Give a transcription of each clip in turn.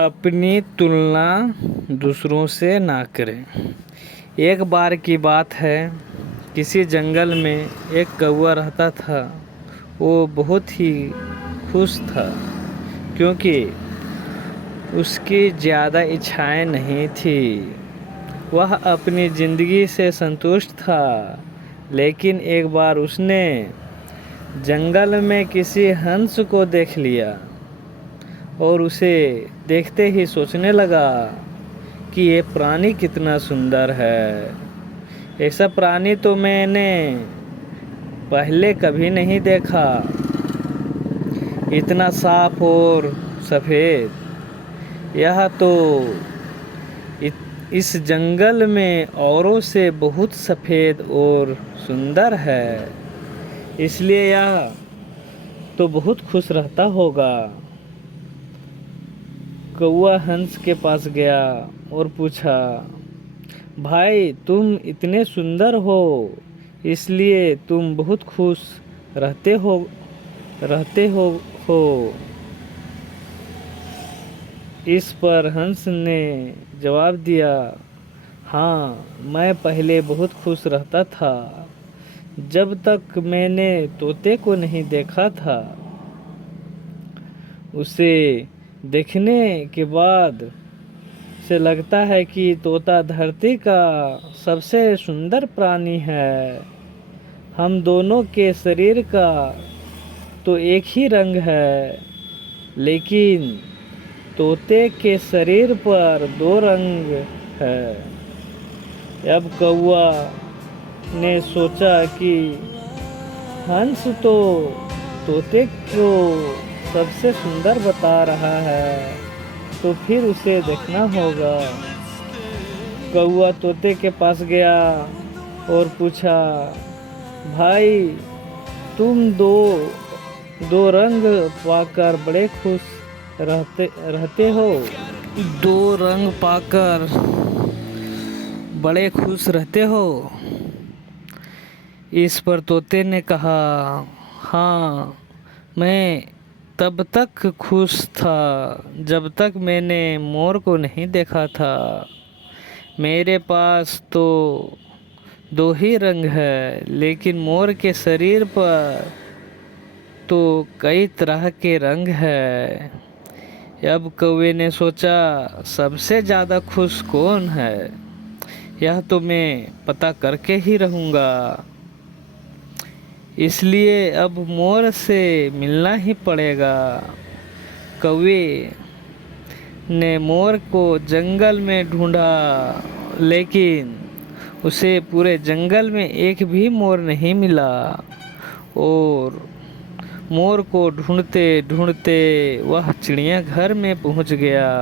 अपनी तुलना दूसरों से ना करें। एक बार की बात है, किसी जंगल में एक कौवा रहता था। वो बहुत ही खुश था क्योंकि उसकी ज़्यादा इच्छाएं नहीं थी। वह अपनी ज़िंदगी से संतुष्ट था। लेकिन एक बार उसने जंगल में किसी हंस को देख लिया और उसे देखते ही सोचने लगा कि ये प्राणी कितना सुंदर है। ऐसा प्राणी तो मैंने पहले कभी नहीं देखा। इतना साफ और सफ़ेद। यह तो इस जंगल में औरों से बहुत सफ़ेद और सुंदर है, इसलिए यह तो बहुत खुश रहता होगा। कौवा हंस के पास गया और पूछा, भाई तुम इतने सुंदर हो, इसलिए तुम बहुत खुश रहते हो। इस पर हंस ने जवाब दिया, हाँ, मैं पहले बहुत खुश रहता था, जब तक मैंने तोते को नहीं देखा था। उसे देखने के बाद से लगता है कि तोता धरती का सबसे सुंदर प्राणी है। हम दोनों के शरीर का तो एक ही रंग है, लेकिन तोते के शरीर पर दो रंग है। अब कौवा ने सोचा कि हंस तो तोते को सबसे सुंदर बता रहा है, तो फिर उसे देखना होगा। कौवा तोते के पास गया और पूछा, भाई तुम दो रंग पाकर बड़े खुश रहते हो। दो रंग पाकर बड़े खुश रहते हो। इस पर तोते ने कहा, हाँ, मैं तब तक खुश था जब तक मैंने मोर को नहीं देखा था। मेरे पास तो दो ही रंग है, लेकिन मोर के शरीर पर तो कई तरह के रंग है। अब कौवे ने सोचा, सबसे ज़्यादा खुश कौन है, यह तो मैं पता करके ही रहूँगा। इसलिए अब मोर से मिलना ही पड़ेगा। कौवे ने मोर को जंगल में ढूंढा, लेकिन उसे पूरे जंगल में एक भी मोर नहीं मिला। और मोर को ढूंढते ढूंढते वह चिड़ियाघर में पहुंच गया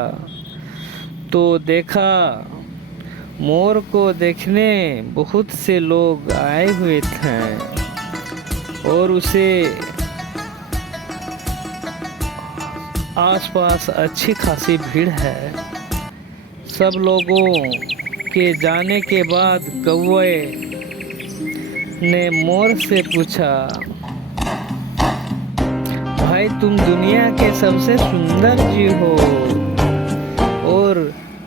तो देखा, मोर को देखने बहुत से लोग आए हुए थे और उसे आसपास अच्छी खासी भीड़ है। सब लोगों के जाने के बाद कौवे ने मोर से पूछा, भाई तुम दुनिया के सबसे सुंदर जीव हो और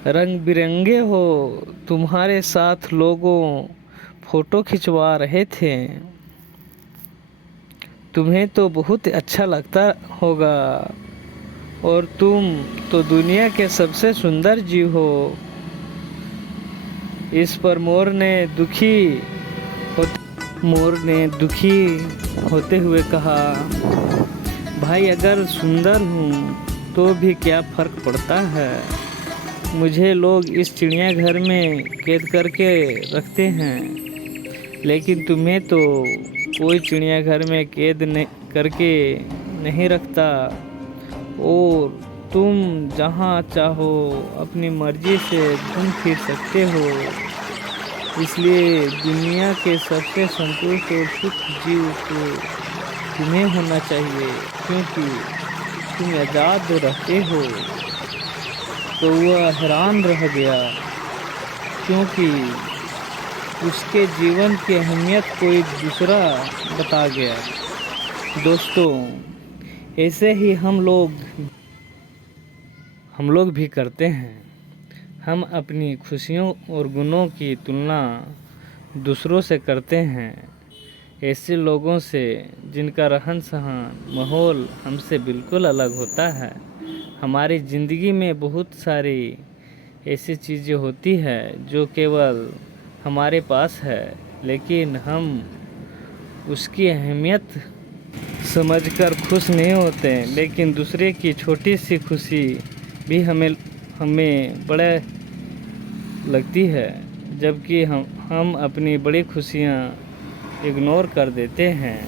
रंग बिरंगे हो। तुम्हारे साथ लोगों फोटो खिंचवा रहे थे। तुम्हें तो बहुत अच्छा लगता होगा और तुम तो दुनिया के सबसे सुंदर जीव हो। इस पर मोर ने दुखी होते हुए कहा, भाई अगर सुंदर हूँ तो भी क्या फ़र्क पड़ता है। मुझे लोग इस चिड़ियाघर में कैद करके रखते हैं, लेकिन तुम्हें तो कोई चिड़ियाघर में कैद करके नहीं रखता और तुम जहाँ चाहो अपनी मर्जी से घूम फिर सकते हो। इसलिए दुनिया के सबसे संतुष्ट और सुख जीव तो तुम्हें होना चाहिए, क्योंकि तुम आज़ाद रहते हो। तो वह हैरान रह गया, क्योंकि उसके जीवन की अहमियत कोई दूसरा बता गया। दोस्तों, ऐसे ही हम लोग भी करते हैं। हम अपनी खुशियों और गुणों की तुलना दूसरों से करते हैं, ऐसे लोगों से जिनका रहन सहन माहौल हमसे बिल्कुल अलग होता है। हमारी ज़िंदगी में बहुत सारी ऐसी चीज़ें होती है जो केवल हमारे पास है, लेकिन हम उसकी अहमियत समझकर खुश नहीं होते। लेकिन दूसरे की छोटी सी खुशी भी हमें बड़ा लगती है, जबकि हम अपनी बड़ी खुशियाँ इग्नोर कर देते हैं।